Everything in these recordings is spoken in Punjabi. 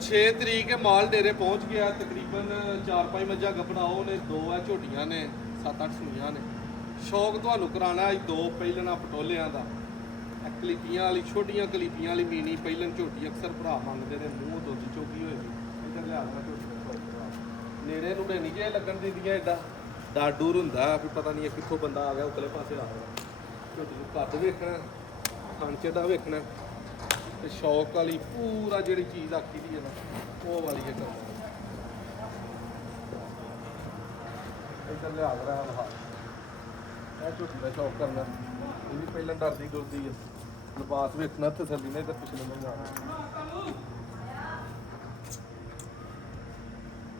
6 ਤਰੀਕ ਹੈ ਮਾਲ ਡੇਰੇ ਪਹੁੰਚ ਗਿਆ। ਤਕਰੀਬਨ 4-5 ਮੱਝਾਂ ਗੱਭਣਾਓ ਨੇ, 2 ਆ ਝੋਟੀਆਂ ਨੇ, 7-8 ਸੂਈਆਂ ਨੇ। ਸ਼ੌਕ ਤੁਹਾਨੂੰ ਕਰਾਣਾ ਅੱਜ 2 ਪਹਿਲਣਾ ਪਟੋਲਿਆਂ ਦਾ। ਕਲੀਪੀਆਂ ਵਾਲੀ ਛੋਟੀਆਂ ਕਲੀਪੀਆਂ ਵਾਲੀ ਮੀਨੀ ਪਹਿਲਣ ਝੋਟੀ ਅਕਸਰ ਭਰਾ ਮੰਗਦੇ ਨੇ, ਮੂੰਹ ਦੁੱਧ ਚੋਗੀ ਹੋਏਗੀ। ਇੱਧਰ ਲਿਆ ਦੇਣਾ ਝੋਟੀ ਦਾ ਸ਼ੌਕ ਭਰਾ। ਨੇੜੇ ਨੂੜੇ ਨਹੀਂ ਜੇ ਲੱਗਣ ਦਿੰਦੀਆਂ, ਐਡਾ ਡਰ ਡੂਰ ਹੁੰਦਾ ਵੀ ਪਤਾ ਨਹੀਂ ਕਿੱਥੋਂ ਬੰਦਾ ਆ ਗਿਆ ਉਤਲੇ ਪਾਸੇ ਆ ਗਿਆ। ਝੋਟੀ ਨੂੰ ਕੱਦ ਵੇਖਣਾ, ਖਾਣ ਚੇਡਾ ਵੇਖਣਾ ਤੇ ਸ਼ੌਕ ਵਾਲੀ ਪੂਰਾ ਜਿਹੜੀ ਚੀਜ਼ ਆਖੀ ਦੀ ਹੈ ਨਾ ਉਹ ਵਾਲੀ ਹੈ ਕਰਨਾ। ਇੱਧਰ ਲਿਆ ਕੇ ਰਹਾ ਇਹ ਝੋਟੀ ਦਾ ਸ਼ੌਕ ਕਰਨਾ। ਇਹ ਵੀ ਪਹਿਲਾਂ ਡਰਦੀ ਡੁਰਦੀ ਹੈ। ਲਿਬਾਸ ਵੇਖਣਾ ਤਸੱਲੀ ਨਾਲ। ਇੱਧਰ ਪਿਛਲੇ ਨੂੰ ਜਾਣਾ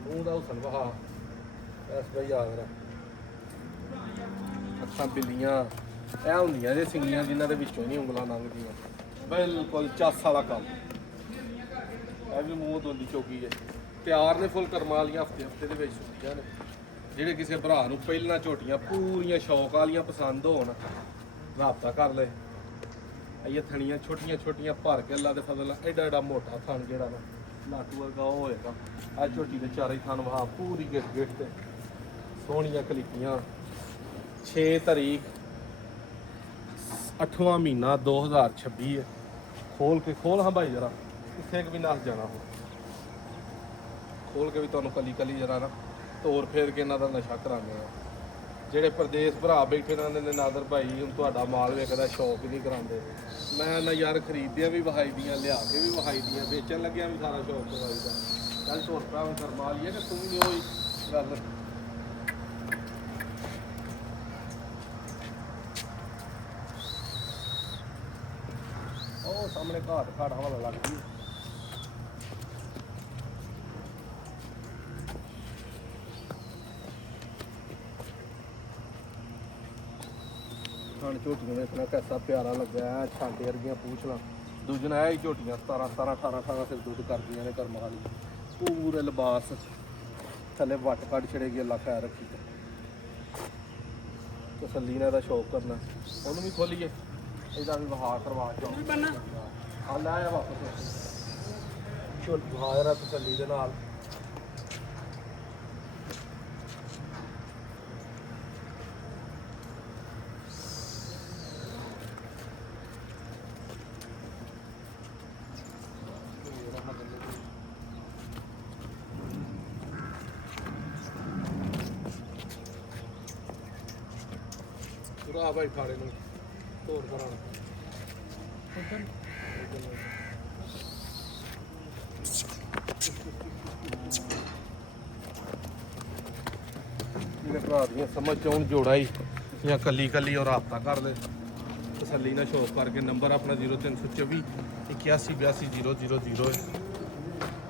ਮੂੰਹ ਦਾ ਹੁਸਨ ਵਹਾ ਐਸ ਬਈ ਯਾਦ ਰੱਖ। ਅੱਖਾਂ ਬਿੱਲੀਆਂ ਇਹ ਹੁੰਦੀਆਂ ਜੇ ਸਿੰਗੀਆਂ ਜਿਨ੍ਹਾਂ ਦੇ ਵਿੱਚੋਂ ਨਹੀਂ ਉਂਗਲਾਂ ਲੰਘਦੀਆਂ। ਬਿਲਕੁਲ ਚੱਸ ਵਾਲਾ ਕੰਮ। ਇਹ ਵੀ ਮੂੰਹ ਦੋਂਦੀ ਚੋਗੀ ਹੈ। ਤਿਆਰ ਨੇ ਫੁੱਲ ਕਰਮਾਂ ਵਾਲੀਆਂ ਹਫਤੇ ਦੇ ਵਿੱਚ ਸੁੱਕੀਆਂ ਨੇ। ਜਿਹੜੇ ਕਿਸੇ ਭਰਾ ਨੂੰ ਪਹਿਲਾਂ ਝੋਟੀਆਂ ਪੂਰੀਆਂ ਸ਼ੌਕ ਵਾਲੀਆਂ ਪਸੰਦ ਹੋਣ ਰਾਬਤਾ ਕਰ ਲੈ। ਇਹ ਥਣੀਆਂ ਛੋਟੀਆਂ ਛੋਟੀਆਂ ਭਰ ਕੇ ਅੱਲਾ ਦੇ ਫਜ਼ਲ ਐਡਾ ਐਡਾ ਮੋਟਾ ਥਣ ਜਿਹੜਾ ਨਾ ਲਾਟੂ ਵਰਗਾ ਉਹ ਹੋਏਗਾ। ਆ ਝੋਟੀ ਦੇ ਚਾਰੇ ਥਣ ਵਹਾ ਪੂਰੀ ਗਿੱਟ ਗਿੱਟ ਤੇ ਸੋਹਣੀਆਂ ਕਲੀਪੀਆਂ। 6 ਤਰੀਕ 8ਵਾਂ ਮਹੀਨਾ 2026 ਹੈ। ਖੋਲ ਹਾਂ ਭਾਈ ਜਰਾ ਕਿੱਥੇ ਵੀ ਨਸ ਜਾਣਾ ਹੋ। ਖੋਲ ਕੇ ਵੀ ਤੁਹਾਨੂੰ ਕਲੀ ਕਲੀ ਜਰਾ ਨਾ ਤੋਰ ਫੇਰ ਕੇ ਇਹਨਾਂ ਦਾ ਨਸ਼ਾ ਕਰਾਉਂਦੇ ਆ। ਜਿਹੜੇ ਪ੍ਰਦੇਸ਼ ਭਰਾ ਬੈਠੇ ਰਹਿੰਦੇ ਨੇ ਨਾਦਰ ਭਾਈ ਹੁਣ ਤੁਹਾਡਾ ਮਾਲ ਵੇਖਦਾ ਸ਼ੌਕ ਹੀ ਨਹੀਂ ਕਰਾਉਂਦੇ। ਮੈਂ ਨਾ ਯਾਰ ਖਰੀਦਿਆ ਵੀ ਵਹਾਈ ਦੀਆਂ, ਲਿਆ ਕੇ ਵੀ ਵਹਾਈ ਦੀਆਂ, ਵੇਚਣ ਲੱਗਿਆ ਵੀ ਸਾਰਾ ਸ਼ੌਕ ਕਰਵਾਈਦਾ। ਚੱਲ ਢੋਲ ਭਰਾ ਕਰਮਾ ਲਈਏ ਕਿ ਤੂੰ ਵੀ ਉਹੀ ਗੱਲ। ਉਹ ਸਾਹਮਣੇ ਘਾਟ ਹਵਾ ਲੱਗ ਗਈ। ਖਾਣ ਝੋਟੀਆਂ ਵੇਖਣਾ कैसा ਪਿਆਰਾ ਲੱਗਾ। ਛਾਂਟੇ ਵਰਗੀਆਂ ਪੂਛਲਾਂ। ਦੂਜੀਆਂ ਇਹ ਹੀ ਝੋਟੀਆਂ 17-18 ਸਿਰ ਦੁੱਧ ਕਰਦੀਆਂ ਨੇ ਕਰਮਾਂ ਵਾਲੀ। ਪੂਰੇ ਲਿਬਾਸ ਥੱਲੇ ਵੱਟ ਕੱਢ ਛੜੇਗੀ। ਅੱਲਾ ਖੈਰ ਰੱਖੀ ਤਸੱਲੀ ਨਾਲ ਇਹਦਾ ਸ਼ੌਕ ਕਰਨਾ। ਉਹਨੂੰ ਵੀ ਖੋਲੀਏ ਇਹਦਾ ਵੀ ਵਹਾ ਕਰਵਾ ਕੇ ਆ ਲੈ ਆ ਵਾਪਸ ਝੋਟੀ ਵਹਾ ਜਰਾ ਤਸੱਲੀ ਦੇ ਨਾਲ। ਆ ਭਾਈ ਫਾੜੇ ਨੂੰ ਤੋੜ ਕਰਾਉਣਾ। ਮੇਰੇ ਭਰਾ ਦੀਆਂ ਸਮਝ ਚਾਉਣ ਜੋੜਾ ਹੀ ਜਾਂ ਕੱਲੀ ਕੱਲੀ ਔਰ ਰਾਬਤਾ ਕਰ ਲੈ ਤਸੱਲੀ ਨਾਲ ਸ਼ੌਕ ਕਰਕੇ। ਨੰਬਰ ਆਪਣਾ 0324 8182 000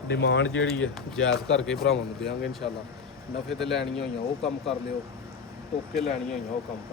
ਡਿਮਾਂਡ ਜਿਹੜੀ ਹੈ ਜਾਇਜ਼ ਕਰਕੇ ਭਰਾਵਾਂ ਨੂੰ ਦੇਵਾਂਗੇ ਇਨਸ਼ਾਅੱਲਾ। ਨਫੇ ਤੇ ਲੈਣੀਆਂ ਹੋਈਆਂ ਉਹ ਕੰਮ ਕਰ ਲਿਓ, ਟੋਕੇ ਲੈਣੀਆਂ ਹੋਈਆਂ ਉਹ ਕੰਮ ਕਰ